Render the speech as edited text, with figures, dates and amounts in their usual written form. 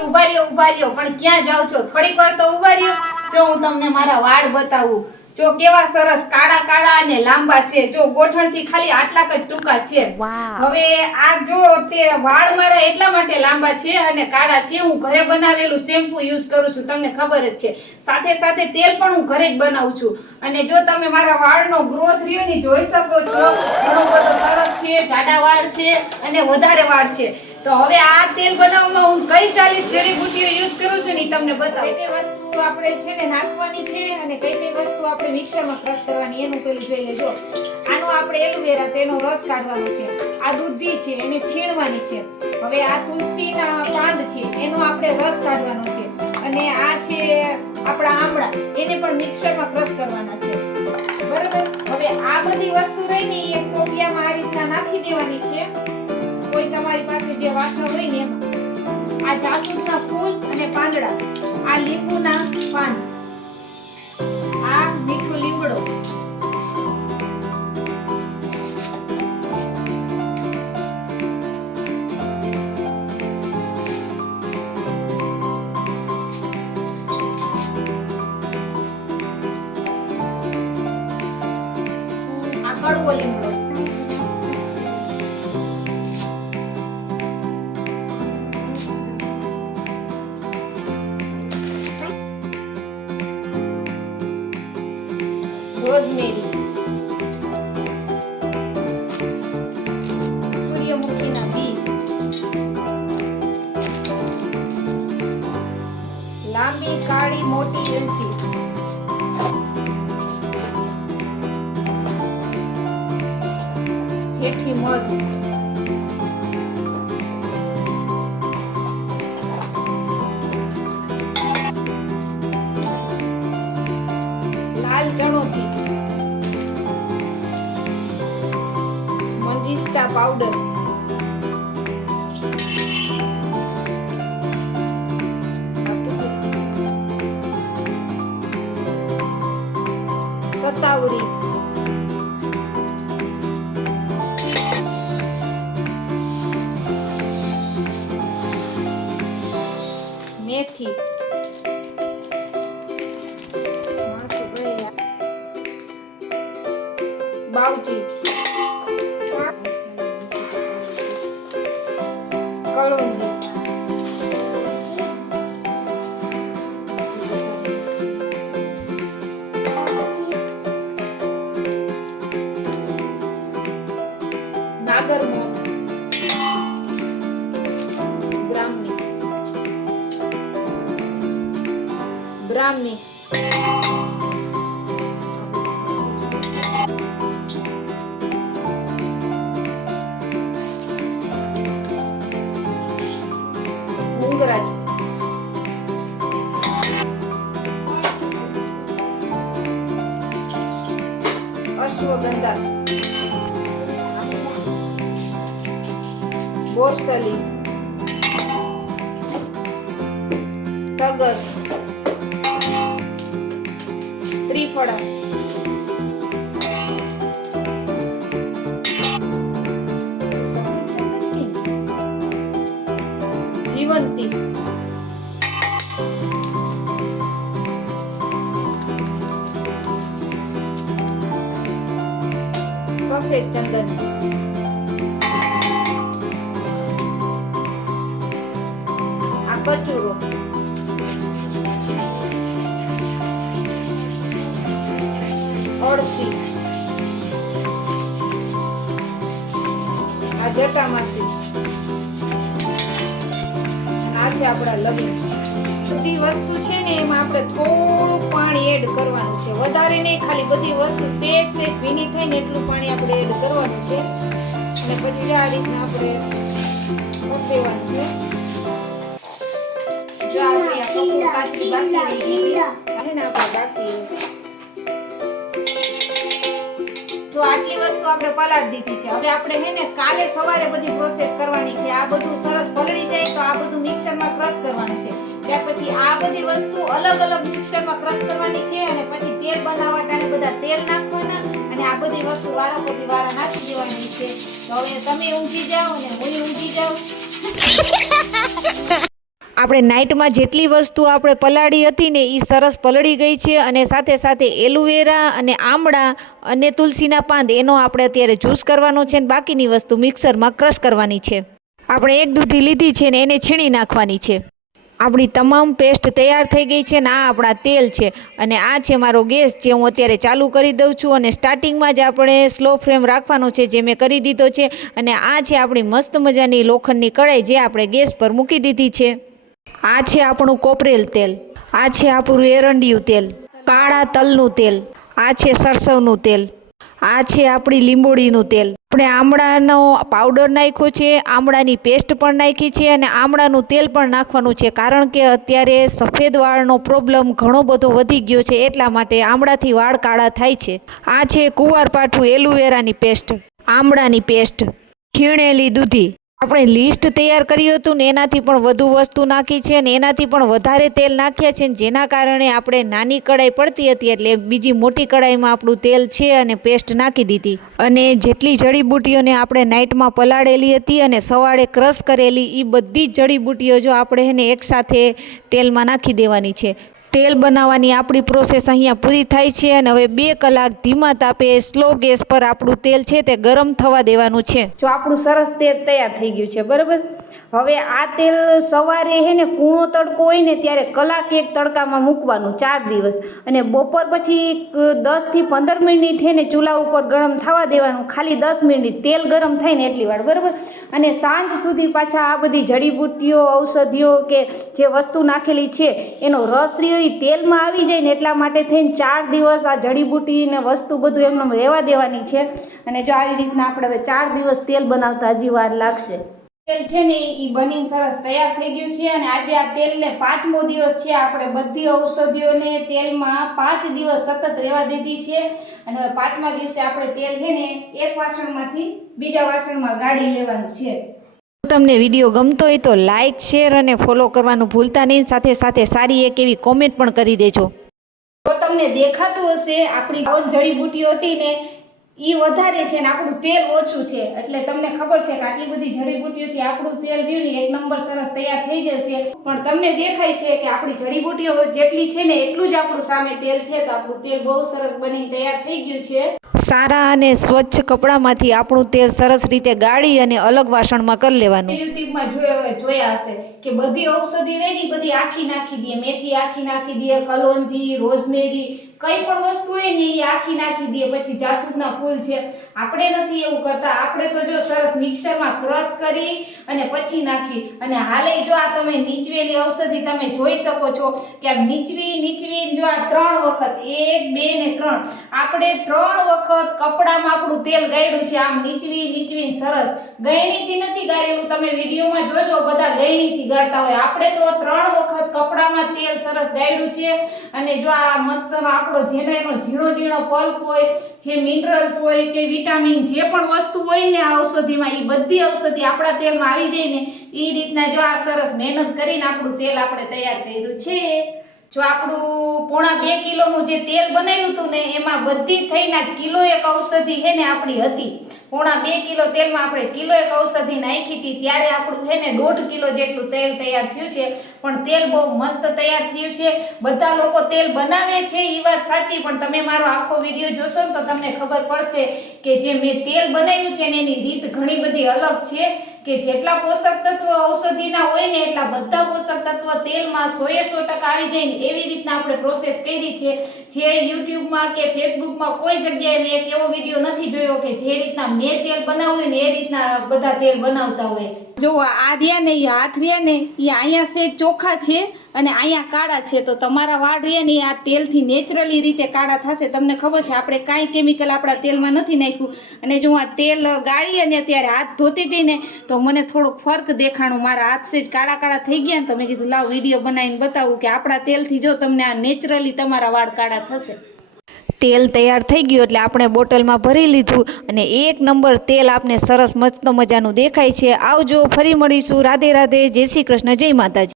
ઉભા રહ્યો પણ ક્યાં જાવ છો? થોડીક વાર તો ઉભા રહ્યો. જો હું તમને મારા વાળ બતાવું. જો કેવા સરસ કાળા કાળા અને લાંબા છે. જો ગોઠણથી ખાલી આટલા જ ટૂંકા છે. હવે આ જો તે વાળ મારા એટલા માટે લાંબા છે અને કાળા છે. હું ઘરે બનાવેલું શેમ્પુ યુઝ કરું છું, તમને ખબર જ છે. સાથે સાથે તેલ પણ હું ઘરે જ બનાવું છું. અને જો તમે મારા વાળનો ગ્રોથ રહ્યો ને જોઈ શકો છો, ઘણો બધો સરસ છે, જાડા વાળ છે અને વધારે વાળ છે. તો હવે આ તેલ બનાવવામાં હું કઈ 40 જડીબુટ્ટીઓ યુઝ કરું છું ને તમને બતાવું. કઈ વસ્તુ આપણે છે ને નાખવાની છે અને કઈ વસ્તુ આપણે મિક્સરમાં ક્રશ કરવાની એનું પેલું જોઈ લેજો. આનો આપણે એલોવેરા તેનો રસ કાઢવાનો છે. આ દૂધી છે એને છીણવાની છે. હવે આ તુલસીના પાંદ છે એનો આપણે રસ કાઢવાનો છે. અને આ છે આપણા આમળા, એને પણ મિક્સરમાં ક્રશ કરવાના છે. બરાબર. હવે આ બધી વસ્તુ રહીને એક ટોપિયામાં આ રીતના નાખી દેવાની છે. કોઈ તમારી પાસે જે વાસણ હોય ને એમાં આ જાસૂદના ફૂલ અને પાંદડા, આ લીંબુના પાન, આ મીઠો લીમડો, આ કડવો લીમડો, રોઝમેરી, સૂર્યમુખીના બી, લાંબી કાળી મોટી એલચી, જેઠી મધ, લાલ ચણોથી, મંજીસ્ટા પાવડર, સતાવરી, મેથી, બાવચી, કળોંજી, નાગરમોથ, બ્રાહ્મી, મુંગરાજ, અશ્વગંધા, બોરસલી, ટગર, ત્રિફળા, જીવંતી, સફેદ ચંદન, આ કચુરો, અળસી, આ જટામાસી, આ છે આપણા લવિંગ. બધી વસ્તુ છે ને એમાં આપણે થોડું પાણી એડ કરવાનું છે, વધારે નહીં, ખાલી બધી વસ્તુ સેજ ભીની થાય ને એટલું પાણી આપણે એડ કરવાનું છે. અને પછી આ રીતના આપણે મૂકી દેવાનું છે. જો આપણે આ કપૂર કાચી બાકી રહી ગઈ અને આપણે બાકી તો આટલી વસ્તુ આપણે પલાળી દીધી છે. હવે આપણે હે ને કાલે સવારે બધી પ્રોસેસ કરવાની છે. આ બધું સરસ પલળી જાય તો આ બધું મિક્સરમાં ક્રશ કરવાનું છે. ત્યાર પછી આ બધી વસ્તુ અલગ અલગ મિક્સરમાં ક્રશ કરવાની છે અને પછી તેલ બનાવવા ટાણે બધા તેલ નાખવાના અને આ બધી વસ્તુ વારા પછી વારા નાખી દેવાની છે. તો હવે તમે ઊંઘી જાઓ અને હું ઊંઘી જાઉં. આપણે નાઇટમાં જેટલી વસ્તુ આપણે પલાળી હતી ને એ સરસ પલળી ગઈ છે અને સાથે સાથે એલોવેરા અને આમળા અને તુલસીના પાન એનો આપણે અત્યારે જ્યુસ કરવાનો છે અને બાકીની વસ્તુ મિક્સરમાં ક્રશ કરવાની છે. આપણે એક દૂધી લીધી છે ને એને છીણી નાખવાની છે. આપણી તમામ પેસ્ટ તૈયાર થઈ ગઈ છે ને આ આપણા તેલ છે અને આ છે મારો ગેસ જે હું અત્યારે ચાલુ કરી દઉં છું અને સ્ટાર્ટિંગમાં જ આપણે સ્લો ફ્લેમ રાખવાનો છે જે મેં કરી દીધો છે અને આ છે આપણી મસ્ત મજાની લોખંડની કઢાઈ જે આપણે ગેસ પર મૂકી દીધી છે. આ છે આપણું કોપરેલ તેલ, આ છે આપણું એરંડિયું તેલ, કાળા તલનું તેલ, આ છે સરસવનું તેલ, આ છે આપણી લીંબોળીનું તેલ. આપણે આમળાનો પાવડર નાખ્યો છે, આમળાની પેસ્ટ પણ નાખી છે અને આમળાનું તેલ પણ નાખવાનું છે કારણ કે અત્યારે સફેદ વાળનો પ્રોબ્લેમ ઘણો બધો વધી ગયો છે એટલા માટે આમળાથી વાળ કાળા થાય છે. આ છે કુંવારપાઠું એલોવેરાની પેસ્ટ, આમળાની પેસ્ટ, છીણેલી દૂધી. આપણે લિસ્ટ તૈયાર કર્યું હતું ને એનાથી પણ વધુ વસ્તુ નાખી છે અને એનાથી પણ વધારે તેલ નાખ્યા છે ને જેના કારણે આપણે નાની કઢાઈ પડતી હતી એટલે બીજી મોટી કઢાઈમાં આપણું તેલ છે અને પેસ્ટ નાખી દીધી. અને જેટલી જડીબુટ્ટીઓને આપણે નાઇટમાં પલાળેલી હતી અને સવારે ક્રશ કરેલી એ બધી જ જડીબુટ્ટીઓ જો આપણે એને એકસાથે તેલમાં નાખી દેવાની છે. તેલ બનાવવાની આપણી પ્રોસેસ અહીંયા પૂરી થાય છે અને હવે 2 કલાક ધીમા તાપે સ્લો ગેસ પર આપણું તેલ છે તે ગરમ થવા દેવાનું છે. જો આપણું સરસ તેલ તૈયાર થઈ ગયું છે બરાબર. હવે આ તેલ સવારે હે ને કૂણો તડકો હોય ને ત્યારે કલાક એક તડકામાં મૂકવાનું 4 દિવસ અને બપોર પછી 10 થી 15 મિનિટ હે ને ચૂલા ઉપર ગરમ થવા દેવાનું, ખાલી 10 મિનિટ તેલ ગરમ થાય ને એટલી વાર બરાબર. અને સાંજ સુધી પાછા આ બધી જડીબુટ્ટીઓ ઔષધિઓ કે જે વસ્તુ નાખેલી છે એનો રસ રહ્યો એ તેલમાં આવી જાય ને એટલા માટે થઈને 4 દિવસ આ જડીબુટ્ટી ને વસ્તુ બધું એમને રહેવા દેવાની છે. અને જો આવી રીતના આપણે હવે 4 દિવસ તેલ બનાવતા હજી વાર લાગશે. તેલ છે ને એ બનીને સરસ તૈયાર થઈ ગયું છે અને આજે આ તેલને 5મો દિવસ છે. આપણે બધી ઔષધિઓને તેલમાં 5 દિવસ સતત રહેવા દીધી છે અને હવે 5મા દિવસે આપણે તેલ છે ને એક વાસણમાંથી બીજા વાસણમાં ગાળી લેવાનું છે. તમને વિડીયો ગમતો હોય તો લાઇક, શેર અને ફોલો કરવાનું ભૂલતા નહીં. સાથે સાથે સારી એક એવી કોમેન્ટ પણ કરી દેજો. જો તમને દેખાતું હશે આપણી જડીબુટ્ટીઓ હતી ને એ વધારે છે ને આપણું તેલ ઓછું છે એટલે તમને ખબર છે કે આટલી બધી જડીબુટ્ટીઓથી આપણું તેલ રહ્યું ને 1 નંબર સરસ તૈયાર થઈ જશે. પણ તમને દેખાય છે કે આપણી જડીબુટ્ટીઓ જેટલી છે ને એટલું જ આપણું સામે તેલ છે તો આપણું તેલ બહુ સરસ બનીને તૈયાર થઈ ગયું છે. સારા અને સ્વચ્છ કપડામાંથી આપણું તેલ સરસ રીતે ગાળી અને અલગ વાસણમાં કરી લેવાનું. યુટ્યુબમાં જોયા હશે કે બધી ઔષધિ રહી બધી આખી નાખી દે, મેથી આખી નાખી દે, કલોંજી, રોઝમેરી કઈ પણ વસ્તુ હોય ને એ આખી નાખી દે, પછી જાસૂદના ફૂલ છે. આપણે નથી એવું કરતા. આપણે તો જો સરસ મિક્સરમાં ક્રશ કરી અને પછી નાખી અને હાલે જો આ તમે નીચવેલી ઔષધિ તમે જોઈ શકો છો કે આ નીચવી જો આ 3 વખત 1, 2 ને 3 આપણે 3 વખત કપડામાં આપણું તેલ ગાળ્યું છે. આમ નીચવી સરસ ગયણીથી નથી ગાળેલું. તમે વિડીયોમાં જોજો બધા ગયણીથી ગાળતા હોય. આપણે તો 3 વખત કપડામાં તેલ સરસ ગાળ્યું છે અને જો આ મસ્ત આપણો જેનો એનો ઝીણો પલ્પ હોય, જે મિનરલ્સ હોય કે વિટામિન જે પણ વસ્તુ હોય ને આ ઔષધિમાં એ બધી ઔષધિ આપણા તેલમાં આવી જાય ને એ રીતના જો આ સરસ મહેનત કરીને આપણું તેલ આપણે તૈયાર કર્યું છે. જો આપણું પોણા 2 કિલોનું જે તેલ બનાવ્યું હતું ને એમાં બધી થઈને કિલો 1 ઔષધિ હે ને આપણી હતી. પોણા 2 કિલો તેલમાં આપણે કિલો 1 ઔષધિ નાખી હતી ત્યારે આપણું હે ને 1.5 કિલો જેટલું તેલ તૈયાર થયું છે. પણ તેલ બહુ મસ્ત તૈયાર થયું છે. બધા લોકો તેલ બનાવે છે એ વાત સાચી, પણ તમે મારો આખો વિડીયો જોશો ને તો તમને ખબર પડશે કે જે મેં તેલ બનાવ્યું છે ને એની રીત ઘણી બધી અલગ છે કે જેટલા પોષક તત્વો ઔષધિના હોય ને એટલા બધા પોષક તત્વો તેલમાં 100% આવી જાય ને એવી રીતના આપણે પ્રોસેસ કરી છે. જે યુટ્યુબમાં કે ફેસબુકમાં કોઈ જગ્યાએ મેં એક એવો વિડીયો નથી જોયો કે જે રીતના મેં તેલ બનાવ્યું ને એ રીતના બધા તેલ બનાવતા હોય. જો આ રહ્યા ને એ હાથ રહ્યા ને એ અહીંયા છે ચોખ્ખા છે અને અહીંયા કાળા છે. તો તમારા વાળ રહ્યા ને આ તેલથી નેચરલી રીતે કાળા થશે. તમને ખબર છે આપણે કાંઈ કેમિકલ આપણા તેલમાં નથી નાખ્યું. અને જો આ તેલ ગાળી અને ત્યારે હાથ ધોતી હતી ને તો મને થોડોક ફર્ક દેખાણું. મારા હાથ સેજ કાળા થઈ ગયા ને તો મેં કીધું લાવ વિડીયો બનાવીને બતાવું કે આપણા તેલથી જો તમને આ નેચરલી તમારા વાળ કાળા થશે. તેલ તૈયાર થઈ ગયું એટલે આપણે બોટલમાં ભરી લીધું અને 1 નંબર તેલ આપને સરસ મસ્ત મજાનું દેખાય છે. આવજો, ફરી મળીશું. રાધે રાધે, જય શ્રી કૃષ્ણ, જય માતાજી.